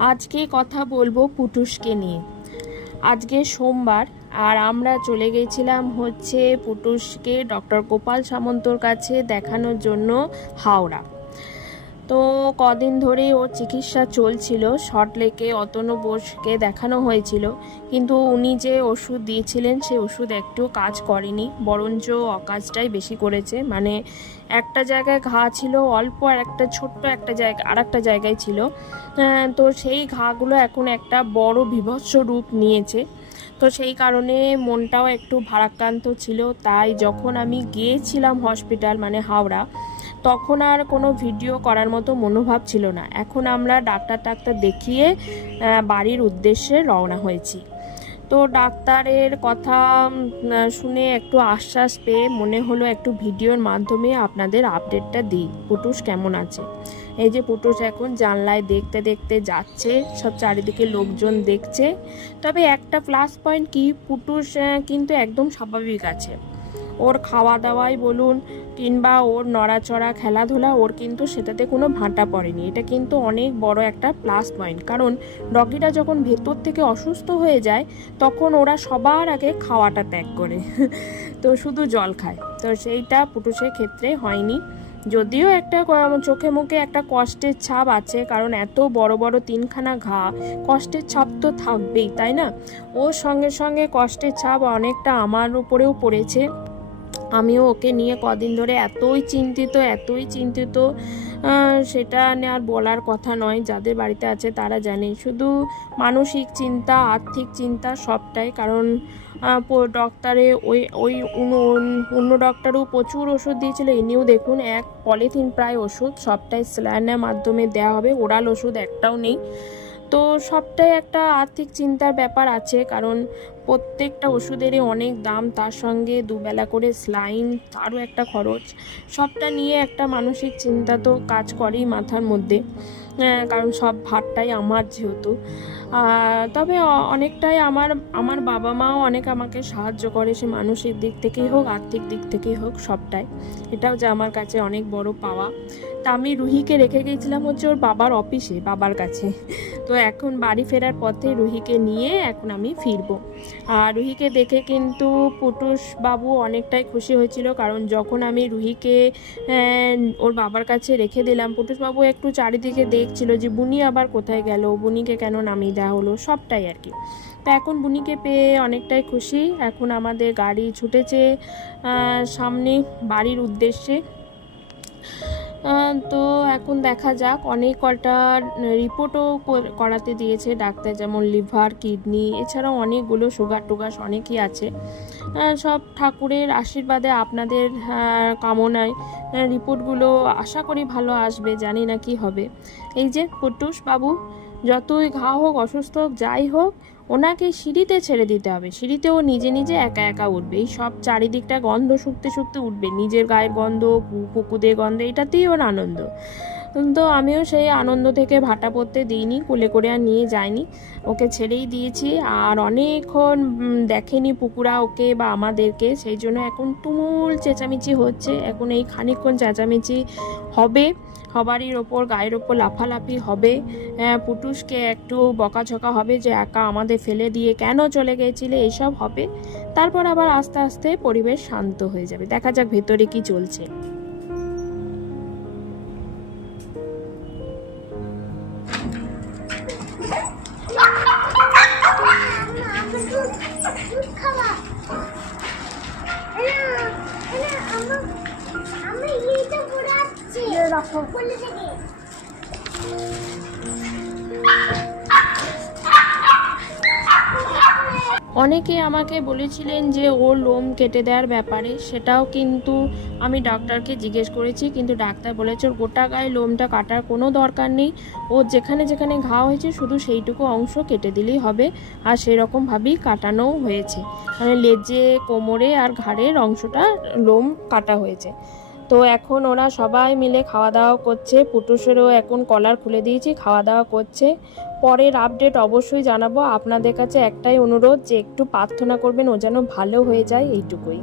আজকে কথা বলব পুটুষকে নিয়ে। আজকে সোমবার আর আমরা চলে গেছিলাম হচ্ছে পুটুষকে ডক্টর গোপাল সামন্তর কাছে দেখানোর জন্য হাওড়া। তো কদিন ধরে ওর চিকিৎসা চলছিল। শর্ট লেকে অতনু বোসকে দেখানো হয়েছিল। কিন্তু উনি যে ওষুধ দিয়েছিলেন, সে ওষুধ একটু কাজ করেনি। বরঞ্চ অকাজটাই বেশি করেছে। মানে একটা জায়গায় ঘা ছিল, অল্প আর একটা ছোট্ট একটা জায়গা আর একটা জায়গায় ছিল। তো সেই ঘাগুলো এখন একটা বড় বিভৎস রূপ নিয়েছে। তো সেই কারণে মনটাও একটু ভারাক্রান্ত ছিল। তাই যখন আমি গিয়েছিলাম হসপিটাল মানে হাওড়া তখন আর কোনো ভিডিও করার মতো মনোভাব ছিল না। এখন আমরা ডাক্তার টাক্তার দেখিয়ে বাড়ির উদ্দেশ্যে রওনা হয়েছি। তো ডাক্তারের কথা শুনে একটু আশ্বাস পেয়ে মনে হলো একটু ভিডিওর মাধ্যমে আপনাদের আপডেটটা দিই। পুটুস কেমন আছে? এই যে পুটুস এখন জানলায় দেখতে দেখতে যাচ্ছে, সব চারিদিকে লোকজন দেখছে। তবে একটা প্লাস পয়েন্ট কি পুটুস কিন্তু একদম স্বাভাবিক আছে। ওর খাওয়া দাওয়াই বলুন কিংবা ওর নড়াচড়া, খেলাধুলা, ওর কিন্তু সেটাতে কোনো ভাঁটা পড়েনি। এটা কিন্তু অনেক বড় একটা প্লাস পয়েন্ট কারণ ডগিটা যখন ভেতর থেকে অসুস্থ হয়ে যায়, তখন ওরা সবার আগে খাওয়াটা ত্যাগ করে। তো শুধু জল খায়। তো সেইটা পুটুসের ক্ষেত্রে হয়নি। যদিও একটা চোখে মুখে একটা কষ্টের ছাপ আছে, কারণ এত বড় বড় তিনখানা ঘা, কষ্টের ছাপ তো থাকবেই, তাই না? ওর সঙ্গে সঙ্গে কষ্টের ছাপ অনেকটা আমার উপরেও পড়েছে। আমিও ওকে নিয়ে কদিন ধরে এতই চিন্তিত এতই চিন্তিত সেটা আর বলার কথা নয়। যাদের বাড়িতে আছে তারা জানে শুধু মানসিক চিন্তা, আর্থিক চিন্তা সবটাই, কারণ ডক্টরে ওই ওই অন্য- অন্য ডক্টরও প্রচুর ওষুধ দিয়েছিল। ইনিও দেখুন, এক পলিথিন প্রায় ওষুধ সবটাই স্যালাইনের মাধ্যমে দেওয়া হবে। ওরাল ওষুধ একটাও নেই। তো সবটাই একটা আর্থিক চিন্তার ব্যাপার আছে, কারণ প্রত্যেকটা ওষুধেরই অনেক দাম, তার সঙ্গে দুবেলা করে স্লাইন, তারও একটা খরচ। সবটা নিয়ে একটা মানসিক চিন্তা তো কাজ করেই মাথার মধ্যে কারণ সব ভারটাই আমার যেহেতু। তবে অনেকটাই আমার আমার বাবা মাও অনেক আমাকে সাহায্য করে সে মানসিক দিক থেকেই হোক, আর্থিক দিক থেকেই হোক, সবটাই। এটাও যে আমার কাছে অনেক বড় পাওয়া। তা আমি রুহিকে রেখে গেছিলাম হচ্ছে ওর বাবার অফিসে, বাবার কাছে। তো এখন বাড়ি ফেরার পথে রুহিকে নিয়ে এখন আমি ফিরবো। আর রুহিকে দেখে কিন্তু পুটুস বাবু অনেকটাই খুশি হয়েছিল, কারণ যখন আমি রুহিকে ওর বাবার কাছে রেখে দিলাম পুটুস বাবু একটু চারিদিকে দেখছিল যে বুনি আবার কোথায় গেল, বুনিকে কেন নামিয়ে দেওয়া হলো, সবটাই আর কি। তা এখন বুনিকে পেয়ে অনেকটাই খুশি। এখন আমাদের গাড়ি ছুটেছে সামনে বাড়ির উদ্দেশ্যে। তো এখন দেখা যাক, অনেক কটা রিপোর্টও করাতে দিয়েছে ডাক্তার, যেমন লিভার, কিডনি, এছাড়াও অনেকগুলো সুগার টুগার অনেকই আছে। সব ঠাকুরের আশীর্বাদে আপনাদের কামনায় রিপোর্টগুলো আশা করি ভালো আসবে, জানি না কি হবে। এই যে পুটুস বাবু যতই ঘা হোক, অসুস্থ হোক, যাই হোক, ওনাকে সিঁড়িতে ছেড়ে দিতে হবে। সিঁড়িতে ও নিজে নিজে একা একা উঠবে। এই সব চারিদিকটা গন্ধ শুকতে শুকতে উঠবে। নিজের গায়ের গন্ধ পুকুদের গন্ধ, এটাতেই ওর আনন্দ। তো আমিও সেই আনন্দ থেকে ভাটা পড়তে দিইনি, কোলে করে আর নিয়ে যাইনি। ওকে ছেড়েই দিয়েছি। আর অনেকক্ষণ দেখেনি পুকুরা ওকে বা আমাদেরকে। সেই জন্য এখন তুমুল চেঁচামেচি হচ্ছে। এখন এই খানিকক্ষণ চেঁচামেচি হবে। হবারই ওপর, গায়ের ওপর লাফালাফি হবে। আহ, পুটুসকে একটু বকাঝকা হবে যে একা আমাদের ফেলে দিয়ে কেন চলে গেছিলে? এইসব হবে। তারপর আবার আস্তে আস্তে পরিবেশ শান্ত হয়ে যাবে। দেখা যাক ভেতরে কি চলছে। অনেকে আমাকে বলেছিলেন যে ওর লোম কেটে দেওয়ার ব্যাপারে। সেটাও কিন্তু আমি ডাক্তারকে জিজ্ঞেস করেছি, কিন্তু ডাক্তার বলেছে ওর গোটা গায়ে লোমটা কাটার কোনো দরকার নেই। ওর যেখানে যেখানে ঘা হয়েছে, শুধু সেইটুকু অংশ কেটে দিলেই হবে আর সেরকমভাবেই কাটানোও হয়েছে। মানে লেজে, কোমরে আর ঘাড়ের অংশটা লোম কাটা হয়েছে। তো এখন ওরা সবাই মিলে খাওয়া দাওয়া করছে। পুটুসেরও এখন কলার খুলে দিয়েছি খাওয়া দাওয়া করছে। পরের আপডেট অবশ্যই জানাব। আপনাদের কাছে একটাই অনুরোধ যে একটু প্রার্থনা করবেন, ও যেন ভালো হয়ে যায়, এইটুকুই।